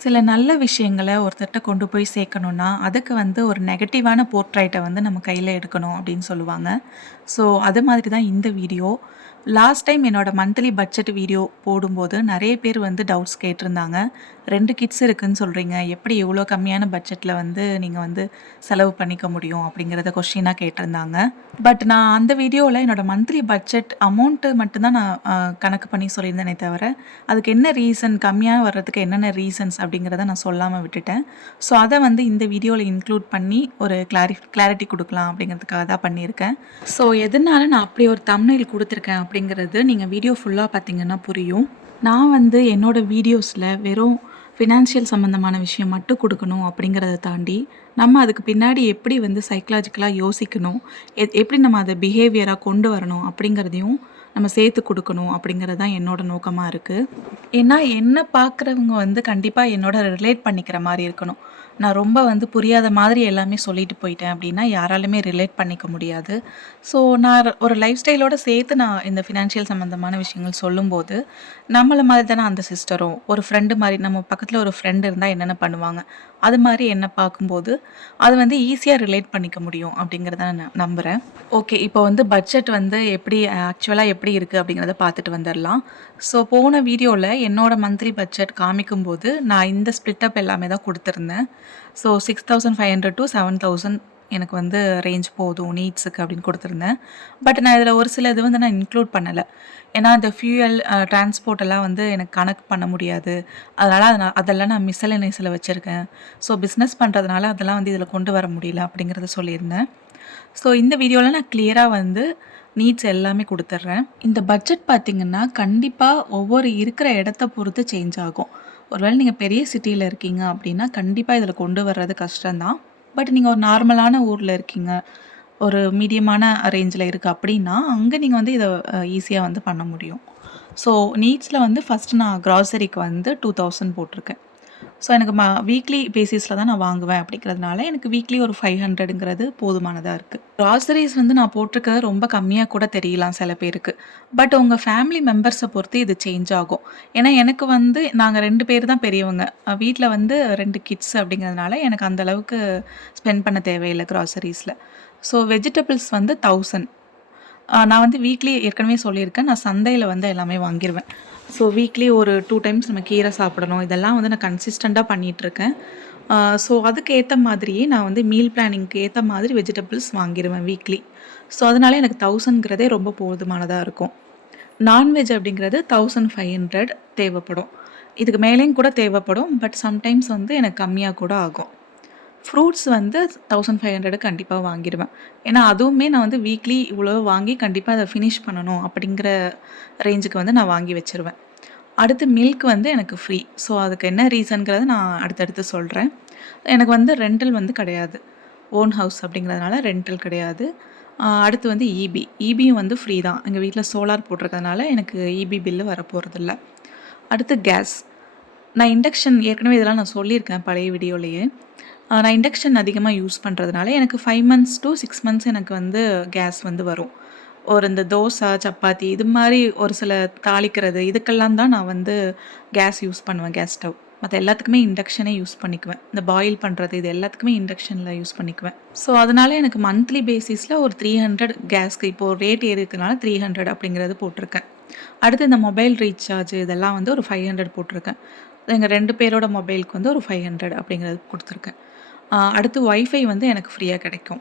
சில நல்ல விஷயங்கள ஒருத்தர்ட்ட கொண்டு போய் சேர்க்கணும்னா, அதுக்கு வந்து ஒரு நெகட்டிவான போர்ட்ரைட்ட வந்து நம்ம கையில எடுக்கணும் அப்படின்னு சொல்லுவாங்க. ஸோ, அது மாதிரி தான் இந்த வீடியோ. லாஸ்ட் டைம் என்னோட மந்த்லி பட்ஜெட் வீடியோ போடும்போது நெறைய பேர் வந்து டவுட்ஸ் கேட்டிருந்தாங்க. 2 கிட்ஸ் இருக்குன்னு சொல்றீங்க. எப்படி இவ்வளோ கம்மியான பட்ஜெட்ல வந்து நீங்க வந்து செலவு பண்ணிக்க முடியும்? அப்படிங்கிறத கொஸ்டினா கேட்டிருந்தாங்க. பட் நான் அந்த வீடியோல என்னோட மந்த்லி பட்ஜெட் அமௌண்ட்டு மட்டும் தான் நான் கணக்கு பண்ணி சொல்லியிருந்தேனே தவிர, அதுக்கு என்ன ரீசன் கம்மியா வர்றதுக்கு என்னென்ன ரீசன்ஸ் அப்படிங்கிறத நான் சொல்லாம விட்டுட்டேன். ஸோ, அத வந்து இந்த வீடியோல இன்க்ளூட் பண்ணி ஒரு கிளாரிட்டி குடுக்கலாம் அப்படிங்கிறதுக்காக தான் பண்ணியிருக்கேன். ஸோ, எதனால நான் அப்படி ஒரு தம்ப்நெயில் குடுத்துருக்கேன் அப்படிங்கிறது நீங்க வீடியோ ஃபுல்லா பார்த்தீங்கன்னா புரியும். நான் வந்து என்னோட வீடியோஸ்ல வெறும் ஃபினான்ஷியல் சம்மந்தமான விஷயம் மட்டும் குடுக்கணும் அப்படிங்கிறத தாண்டி, நம்ம அதுக்கு பின்னாடி எப்படி வந்து சைக்காலஜிக்கலா யோசிக்கணும், எப்படி நம்ம அத பிஹேவியரா கொண்டு வரணும் அப்படிங்கிறதையும் நம்ம சேர்த்து குடுக்கணும் அப்படிங்கிறது தான் என்னோட நோக்கமா இருக்கு. ஏன்னா, என்ன பார்க்குறவங்க வந்து கண்டிப்பா என்னோட ரிலேட் பண்ணிக்கிற மாரி இருக்கணும். நான் ரொம்ப வந்து புரியாத மாதிரி எல்லாமே சொல்லிட்டு போயிட்டேன் அப்படின்னா, யாராலுமே ரிலேட் பண்ணிக்க முடியாது. ஸோ, நான் ஒரு லைஃப் ஸ்டைலோட சேர்த்து நான் இந்த ஃபினான்ஷியல் சம்மந்தமான விஷயங்கள் சொல்லும்போது, நம்மள மாதிரி தானே அந்த சிஸ்டரும், ஒரு ஃப்ரெண்டு மாரி நம்ம பக்கத்துல ஒரு ஃப்ரெண்ட் இருந்தா என்னென்ன பண்ணுவாங்க, அது மாரி என்ன பார்க்கும்போது, அது வந்து ஈஸியா ரிலேட் பண்ணிக்க முடியும் அப்படிங்கிறத நான் நம்புறேன். ஓகே. இப்போ வந்து பட்ஜெட் வந்து எப்படி ஆக்சுவலா எப்படி இருக்கு அப்படிங்கிறத பார்த்துட்டு வந்துரலாம். ஸோ, போன வீடியோல என்னோட மந்த்லி பட்ஜெட் காமிக்கும்போது, நான் இந்த ஸ்ப்ளிட் அப் எல்லாமே தான் குடுத்துருந்தேன். ஸோ, 6500 டூ 7000 எனக்கு வந்து ரேஞ்ச் போதும் நீட்ஸுக்கு அப்படின்னு குடுத்துருந்தேன். பட் நான் இதில ஒரு சில இது வந்து நான் இன்க்ளூட் பண்ணல. ஏன்னா, இந்த ஃபியூயல், டிரான்ஸ்போர்ட் எல்லாம் வந்து எனக்கு கணக்கு பண்ண முடியாது. அதனால அதெல்லாம் நான் மிஸ்செல்லனைஸ்ல வச்சிருக்கேன். ஸோ, பிசினஸ் பண்றதுனால அதெல்லாம் வந்து இதில கொண்டு வர முடியல அப்படிங்கிறத சொல்லியிருந்தேன். ஸோ, இந்த வீடியோல நான் கிளியரா வந்து நீட்ஸ் எல்லாமே குடுத்துர்றேன். இந்த பட்ஜெட் பார்த்தீங்கன்னா, கண்டிப்பா ஒவ்வொரு இருக்கிற இடத்த பொறுத்து சேஞ்ச் ஆகும். ஒருவேளை நீங்க பெரிய சிட்டில இருக்கீங்க அப்படின்னா, கண்டிப்பா இதில கொண்டு வர்றது கஷ்டம் தான். பட் நீங்க ஒரு நார்மலான ஊர்ல இருக்கீங்க, ஒரு மீடியமான ரேஞ்சில இருக்கு அப்படின்னா, அங்க நீங்க வந்து இத ஈஸியா வந்து பண்ண முடியும். ஸோ, நீட்ஸ்ல வந்து ஃபர்ஸ்ட் நான் கிராசரிக்கு வந்து 2000 போட்டிருக்கேன். ஸோ, எனக்கு வீக்லி பேசிஸ்ல தான் நான் வாங்குவேன் அப்படிங்கிறதுனால, எனக்கு வீக்லி ஒரு 500ங்கிறது போதுமானதா இருக்கு. கிராசரிஸ் வந்து நான் போட்டிருக்கிறது ரொம்ப கம்மியா கூட தெரியலாம் சில பேருக்கு. பட் உங்க ஃபேமிலி மெம்பர்ஸ பொறுத்து இது சேஞ்ச் ஆகும். ஏன்னா, எனக்கு வந்து நாங்க 2 பேர் தான் பெரியவங்க. வீட்ல வந்து 2 கிட்ஸ் அப்படிங்கிறதுனால, எனக்கு அந்த அளவுக்கு ஸ்பெண்ட் பண்ண தேவையில்ல கிராசரிஸ்ல. ஸோ, வெஜிடபிள்ஸ் வந்து 1000. நான் வந்து வீக்லி ஏற்கனவே சொல்லியிருக்கேன். நான் சந்தையில வந்து எல்லாமே வாங்கிருவேன். ஸோ, வீக்லி ஒரு 2 டைம்ஸ் நம்ம கீரை சாப்பிடணும். இதெல்லாம் வந்து நான் கன்சிஸ்டன்ட்டா பண்ணிட்டுருக்கேன். ஸோ, அதுக்கு ஏத்த மாதிரியே நான் வந்து மீல் பிளானிங்க்கு ஏத்த மாதிரி வெஜிடபிள்ஸ் வாங்கிருவேன் வீக்லி. ஸோ, அதனால எனக்கு 1000ங்கிறதே ரொம்ப போதுமானதா இருக்கும். நான்வெஜ் அப்படிங்கிறது 1500 தேவைப்படும். இதுக்கு மேலேயும் கூட தேவைப்படும். பட் சம்டைம்ஸ் வந்து எனக்கு கம்மியா கூட ஆகும். ஃப்ரூட்ஸ் வந்து 1500 கண்டிப்பா வாங்கிடுவேன். ஏன்னா, அதுவுமே நான் வந்து வீக்லி இவ்வளோ வாங்கி கண்டிப்பா அத ஃபினிஷ் பண்ணணும் அப்படிங்கிற ரேஞ்சுக்கு வந்து நான் வாங்கி வச்சுருவேன். அடுத்து மில்க் வந்து எனக்கு ஃப்ரீ. ஸோ, அதுக்கு என்ன ரீசன்ங்கிறத நான் அடுத்தடுத்து சொல்றேன். எனக்கு வந்து ரெண்டல் வந்து கிடையாது. ஓன் ஹவுஸ் அப்படிங்கிறதுனால ரெண்டல் கிடையாது. அடுத்து வந்து ஈபி. ஈபியும் வந்து ஃப்ரீ தான். எங்க வீட்ல சோலார் போட்டிருக்கிறதுனால எனக்கு ஈபி பில்லு வரப்போறதில்ல. அடுத்து கேஸ். நான் இண்டக்ஷன் ஏற்கனவே இதெல்லாம் நான் சொல்லியிருக்கேன் பழைய வீடியோலயே. நான் இண்டக்ஷன் அதிகமா யூஸ் பண்றதுனால எனக்கு 5 மந்த்ஸ் டூ 6 மந்த்ஸ் எனக்கு வந்து கேஸ் வந்து வரும். ஒரு இந்த தோசை, சப்பாத்தி இது மாரி ஒரு சில தாளிக்கிறது இதுக்கெல்லாம் தான் நான் வந்து கேஸ் யூஸ் பண்ணுவேன், கேஸ் ஸ்டவ். மத்த எல்லாத்துக்குமே இண்டக்ஷனே யூஸ் பண்ணிக்குவேன். இந்த பாயில் பண்றது இது எல்லாத்துக்குமே இண்டக்ஷன்ல யூஸ் பண்ணிக்குவேன். ஸோ, அதனால எனக்கு மந்த்லி பேசிஸ்ல ஒரு 300 கேஸ்க்கு இப்போ ரேட் ஏறியிருக்கனால 300 அப்படிங்கிறது போட்டிருக்கேன். அடுத்து இந்த மொபைல் ரீசார்ஜ் இதெல்லாம் வந்து ஒரு 500 போட்டிருக்கேன். எங்க 2 பேரோட மொபைலுக்கு வந்து ஒரு 500 அப்படிங்கிறது குடுத்துருக்கேன். அடுத்து வைஃபை வந்து எனக்கு ஃப்ரீயா கிடைக்கும்.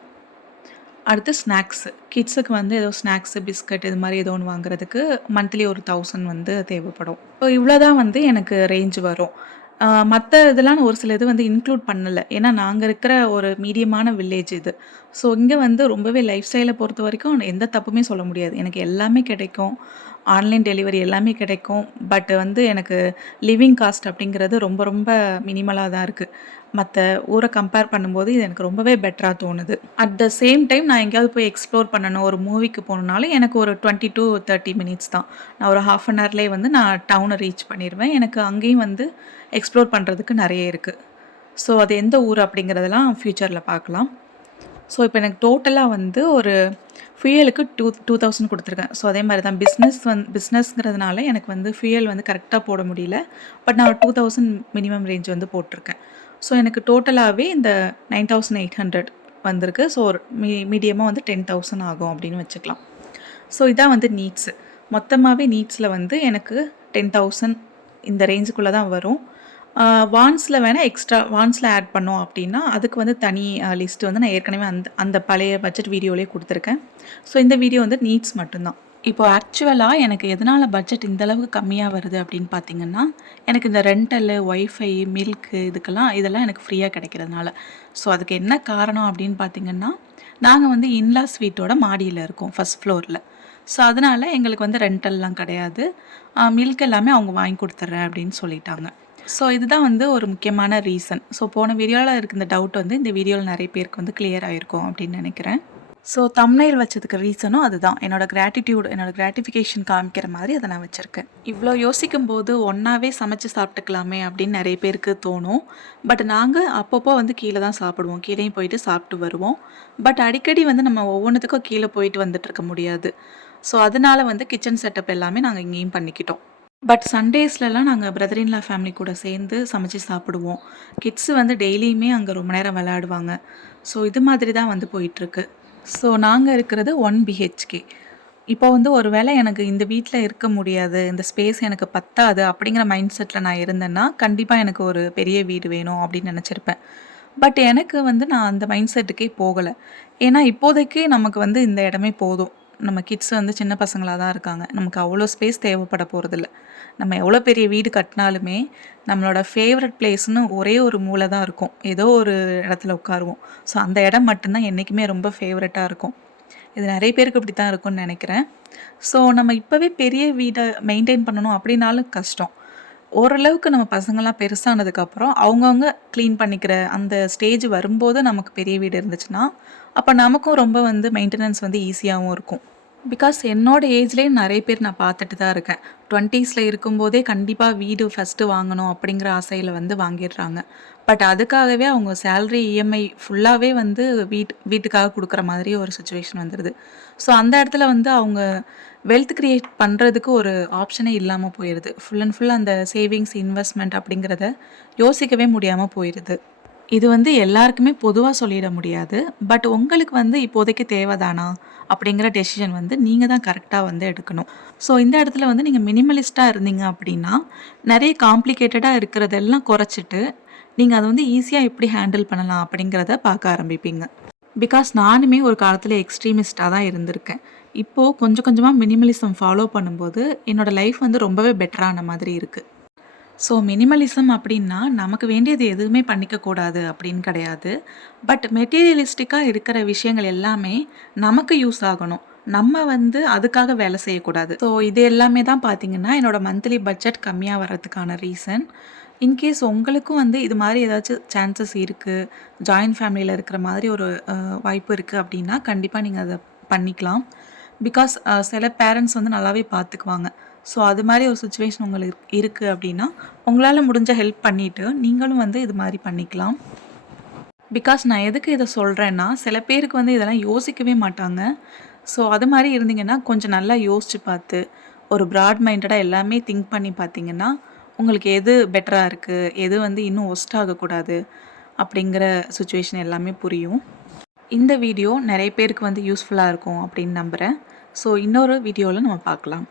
அடுத்து ஸ்நாக்ஸு. கிட்ஸுக்கு வந்து ஏதோ ஸ்நாக்ஸு, பிஸ்கட் இது மாரி ஏதோ ஒண்ணு வாங்குறதுக்கு மந்த்லி ஒரு 1000 வந்து தேவைப்படும். இப்போ இவ்வளோ தான் வந்து எனக்கு ரேஞ்ச் வரும். மத்த இதெல்லாம் நான் ஒரு சில இது வந்து இன்க்ளூட் பண்ணல. ஏன்னா நாங்க இருக்கிற ஒரு மீடியமான வில்லேஜ் இது. ஸோ இங்க வந்து ரொம்பவே லைஃப் ஸ்டைல பொறுத்தவரைக்கும் எந்த தப்புமே சொல்ல முடியாது. எனக்கு எல்லாமே கிடைக்கும். ஆன்லைன் டெலிவரி எல்லாமே கிடைக்கும். பட் வந்து எனக்கு லிவிங் காஸ்ட் அப்படிங்கிறது ரொம்ப ரொம்ப மினிமலா தான் இருக்கு. மத்த ஊர கம்பேர் பண்ணும்போது இது எனக்கு ரொம்பவே பெட்டரா தோணுது. அட் த சேம் டைம் நான் எங்கேயாவது போய் எக்ஸ்ப்ளோர் பண்ணணும், ஒரு மூவிக்கு போணும்னாலும் எனக்கு ஒரு 20 டூ 30 மினிட்ஸ் தான். நான் ஒரு 1/2 அன் ஹவர்லயே வந்து நான் டவுன ரீச் பண்ணிருவேன். எனக்கு அங்கேயும் வந்து எக்ஸ்ப்ளோர் பண்றதுக்கு நெறைய இருக்கு. ஸோ அது எந்த ஊர் அப்படிங்கிறதெல்லாம் ஃப்யூச்சர்ல பார்க்கலாம். ஸோ இப்போ எனக்கு டோட்டலா வந்து ஒரு ஃபியூயலுக்கு 2000 குடுத்துருக்கேன். ஸோ அதே மாரி தான் பிஸ்னஸ்ங்கிறதுனால எனக்கு வந்து ஃபியூயல் வந்து கரெக்ட்டா போட முடியல. பட் நான் ஒரு 2000 மினிமம் ரேஞ்ச் வந்து போட்டிருக்கேன். ஸோ எனக்கு டோட்டலாவே இந்த 9800 வந்திருக்கு. ஸோ ஒரு மீடியமா வந்து 10,000 ஆகும் அப்படின்னு வச்சுக்கலாம். ஸோ இதான் வந்து நீட்ஸு. மொத்தமாவே நீட்ஸில வந்து எனக்கு 10,000 இந்த ரேஞ்சுக்குள்ள தான் வரும். வான்ஸில் வேணா எக்ஸ்ட்ரா வான்ஸில் ஆட் பண்ணோம் அப்படின்னா, அதுக்கு வந்து தனி லிஸ்ட் வந்து நான் ஏற்கனவே அந்த அந்த பழைய பட்ஜெட் வீடியோலயே குடுத்துருக்கேன். ஸோ இந்த வீடியோ வந்து நீட்ஸ் மட்டும்தான். இப்போ ஆக்சுவலா எனக்கு எதனால பட்ஜெட் இந்த அளவுக்கு கம்மியா வருது அப்படின்னு பார்த்தீங்கன்னா, எனக்கு இந்த ரெண்டலு, ஒய்ஃபை, மில்க்கு இதெல்லாம் எனக்கு ஃப்ரீயா கிடைக்கிறதுனால. ஸோ அதுக்கு என்ன காரணம் அப்படின்னு பார்த்தீங்கன்னா, நாங்க வந்து இன்லாஸ் வீட்டோட மாடியில இருக்கோம், ஃபர்ஸ்ட் ஃப்ளோர்ல. ஸோ அதனால எங்களுக்கு வந்து ரெண்டல்லாம் கிடையாது. மில்க் எல்லாமே அவங்க வாங்கி குடுத்துர்றேன் அப்படின்னு சொல்லிட்டாங்க. ஸோ இதுதான் வந்து ஒரு முக்கியமான ரீசன். ஸோ போன வீடியோல இருக்க இந்த டவுட் வந்து இந்த வீடியோல நெறைய பேருக்கு வந்து கிளியர் ஆயிருக்கும் அப்படின்னு நெனைக்கிறேன். ஸோ தம்ப்நெயில் வச்சதுக்கு ரீசனும் அதுதான். என்னோட என்னோட கிராட்டிஃபிகேஷன் காமிக்கிற மாதிரி அத நான் வச்சிருக்கேன். இவ்ளோ யோசிக்கும்போது ஒண்ணாவே சமைச்சு சாப்பிட்டுக்கலாமே அப்படின்னு நெறைய பேருக்கு தோணும். பட் நாங்க அப்பப்போ வந்து கீழ தான் சாப்பிடுவோம். கீழயும் போயிட்டு சாப்பிட்டு வருவோம். பட் அடிக்கடி வந்து நம்ம ஒவ்வொன்னுத்துக்கும் கீழ போயிட்டு வந்துட்டு இருக்க முடியாது. ஸோ அதனால வந்து கிச்சன் செட்டப் எல்லாமே நாங்க இங்கேயும் பண்ணிக்கிட்டோம். பட் சண்டேஸ்லலாம் நாங்க பிரதர் இன் லா ஃபேமிலி கூட சேர்ந்து சமைச்சு சாப்பிடுவோம். கிட்ஸ் வந்து டெய்லியுமே அங்க ரொம்ப நேரம் விளையாடுவாங்க. ஸோ இது மாதிரி தான் வந்து போயிட்டுருக்கு. ஸோ நாங்க இருக்கிறது 1 பிஹெச்கே. இப்போ வந்து ஒரு வேளை எனக்கு இந்த வீட்ல இருக்க முடியாது, இந்த ஸ்பேஸ் எனக்கு பத்தாது அப்படிங்கிற மைண்ட் செட்ல நான் இருந்தேன்னா, கண்டிப்பா எனக்கு ஒரு பெரிய வீடு வேணும் அப்படின்னு நெனச்சிருப்பேன். பட் எனக்கு வந்து நான் அந்த மைண்ட் செட்டுக்கே போகல. ஏன்னா இப்போதைக்கு நமக்கு வந்து இந்த இடமே போதும். நம்ம கிட்ஸ் வந்து சின்ன பசங்களா தான் இருக்காங்க. நமக்கு அவ்வளோ ஸ்பேஸ் தேவைப்பட போறதில்ல. நம்ம எவ்வளோ பெரிய வீடு கட்டினாலுமே, நம்மளோட ஃபேவரட் பிளேஸ்ன்னு ஒரே ஒரு மூலை தான் இருக்கும். ஏதோ ஒரு இடத்துல உட்காருவோம். ஸோ அந்த இடம் மட்டும் தான் என்னைக்குமே ரொம்ப ஃபேவரட்டா இருக்கும். இது நெறைய பேருக்கு இப்படி தான் இருக்கும்னு நெனைக்கிறேன். ஸோ நம்ம இப்பவே பெரிய வீட மெயின்டெயின் பண்ணணும் அப்படின்னாலும் கஷ்டம். ஓரளவுக்கு நம்ம பசங்கலாம் பெருசானதுக்கப்புறம், அவங்கவங்க கிளீன் பண்ணிக்கிற அந்த ஸ்டேஜ் வரும்போது நமக்கு பெரிய வீடு இருந்துச்சுன்னா, அப்ப நமக்கும் ரொம்ப வந்து மெயின்டெனன்ஸ் வந்து ஈஸியாவும் இருக்கும். பிகாஸ் என்னோட ஏஜ்லயே நெறைய பேர் நான் பார்த்துட்டு தான் இருக்கேன். 20ஸ்ல இருக்கும்போதே கண்டிப்பா வீடு ஃபர்ஸ்ட்டு வாங்கணும் அப்படிங்கிற ஆசையில வந்து வாங்கிடுறாங்க. பட் அதுக்காகவே அவங்க சேலரி இஎம்ஐ ஃபுல்லாவே வந்து வீட்டுக்காக குடுக்குற மாதிரி ஒரு சிச்சுவேஷன் வந்துருது. ஸோ அந்த இடத்துல வந்து அவங்க வெல்த் கிரியேட் பண்றதுக்கு ஒரு ஆப்ஷனே இல்லாம போயிருது. ஃபுல் அண்ட் ஃபுல் அந்த சேவிங்ஸ், இன்வெஸ்ட்மென்ட் அப்படிங்கிறத யோசிக்கவே முடியாம போயிருது. இது வந்து எல்லாருக்குமே பொதுவா சொல்லிட முடியாது. பட் உங்களுக்கு வந்து இப்போதைக்கு தேவதானா? அப்படிங்கிற டெசிஷன் வந்து நீங்க தான் கரெக்ட்டா வந்து எடுக்கணும். ஸோ இந்த இடத்துல வந்து நீங்க மினிமலிஸ்ட்டா இருந்தீங்க அப்படின்னா, நெறைய காம்ப்ளிகேட்டடா இருக்கிறதெல்லாம் குறைச்சிட்டு, நீங்க அத வந்து ஈஸியா எப்படி ஹேண்டில் பண்ணலாம் அப்படிங்கிறத பார்க்க ஆரம்பிப்பீங்க. பிகாஸ் நானுமே ஒரு காலத்துல எக்ஸ்ட்ரீமிஸ்ட்டா தான் இருந்திருக்கேன். இப்போ கொஞ்சம் கொஞ்சமா மினிமலிசம் ஃபாலோ பண்ணும்போது, என்னோட லைஃப் வந்து ரொம்பவே பெட்டரான மாதிரி இருக்கு. ஸோ மினிமலிசம் அப்படின்னா, நமக்கு வேண்டியது எதுவுமே பண்ணிக்க கூடாது அப்படின்னு கிடையாது. பட் மெட்டீரியலிஸ்டிக்கா இருக்கிற விஷயங்கள் எல்லாமே நமக்கு யூஸ் ஆகணும். நம்ம வந்து அதுக்காக வேலை செய்யக்கூடாது. ஸோ இது எல்லாமே தான் பார்த்தீங்கன்னா, என்னோட மந்த்லி பட்ஜெட் கம்மியா வர்றதுக்கான ரீசன். இன்கேஸ் உங்களுக்கும் வந்து இது மாரி ஏதாச்சும் சான்சஸ் இருக்கு, ஜாயிண்ட் ஃபேமிலியில இருக்கிற மாதிரி ஒரு வாய்ப்பு இருக்கு அப்படின்னா, கண்டிப்பா நீங்க அத பண்ணிக்கலாம். பிகாஸ் சில பேரண்ட்ஸ் வந்து நல்லாவே பார்த்துக்குவாங்க. ஸோ அது மாரி ஒரு சிச்சுவேஷன் உங்களுக்கு இருக்கு அப்படின்னா, உங்களால முடிஞ்ச ஹெல்ப் பண்ணிட்டு, நீங்களும் வந்து இது மாரி பண்ணிக்கலாம். பிகாஸ் நான் எதுக்கு இத சொல்றேன்னா, சில பேருக்கு வந்து இதெல்லாம் யோசிக்கவே மாட்டாங்க. ஸோ அது மாரி இருந்தீங்கன்னா, கொஞ்சம் நல்லா யோசிச்சு பார்த்து, ஒரு பிராட் மைண்டடா எல்லாமே திங்க் பண்ணி பார்த்தீங்கன்னா, உங்களுக்கு எது பெட்டரா இருக்கு, எது வந்து இன்னும் வொர்ஸ்ட் ஆகக்கூடாது, அப்படிங்கிற சிச்சுவேஷன் எல்லாமே புரியும். இந்த வீடியோ நெறைய பேருக்கு வந்து யூஸ்ஃபுல்லா இருக்கும் அப்படின்னு நம்புறேன். ஸோ இன்னொரு வீடியோல நம்ம பார்க்கலாம்.